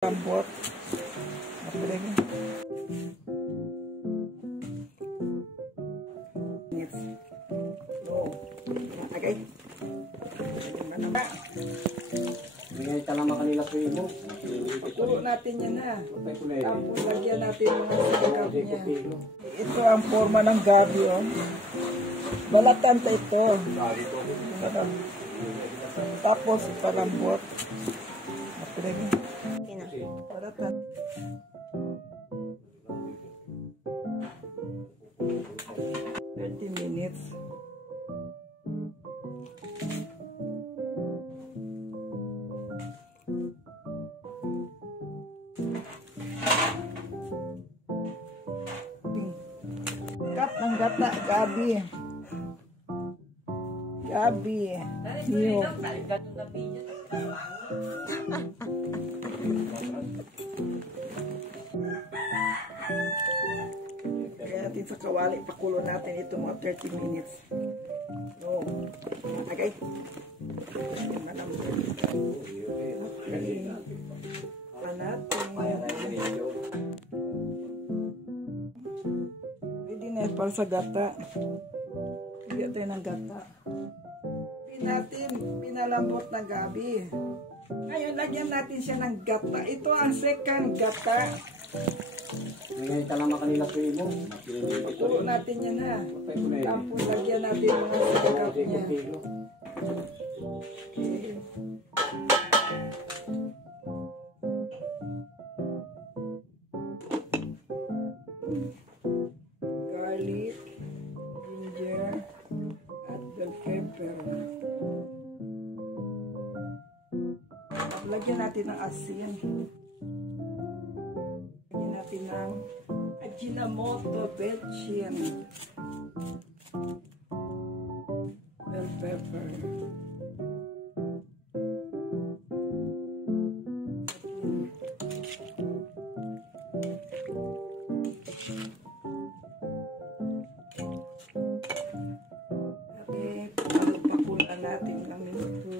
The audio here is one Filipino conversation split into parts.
Lambot. Okay. Ngayon talaga kanila po mo. Puro natin yan na. Tapos lagyan natin mga sikap niya. Ito ang forma ng gabi. Oh. Balatan pa ito. Tapos palambot. Balatan. 30 minutes. Kat ng gata, gabi. Gabi. Niyog. Kaya natin sa kawali, pakulo natin ito mga 30 minutes. No. Okay. Pwede na yan para sa gata. Pwede tayo ng gata. Pinalambot na gabi. Ngayon, lagyan natin siya ng gata. Ito ang second gata. Ngayon talaga kanila po mo. Puro natin yan ha. Tapos lagyan natin mga sikap niya. Okay. Garlic, ginger, at bell pepper. Lagyan natin ng asin. Lagyan natin ng Ajinomoto, Belgian, bell pepper. Pakulan natin ng minuto.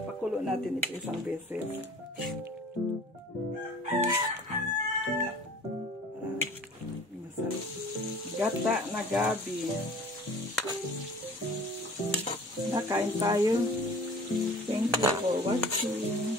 Pakulo natin ito isang beses. Gata na gabi. Nakain tayo. Thank you for watching.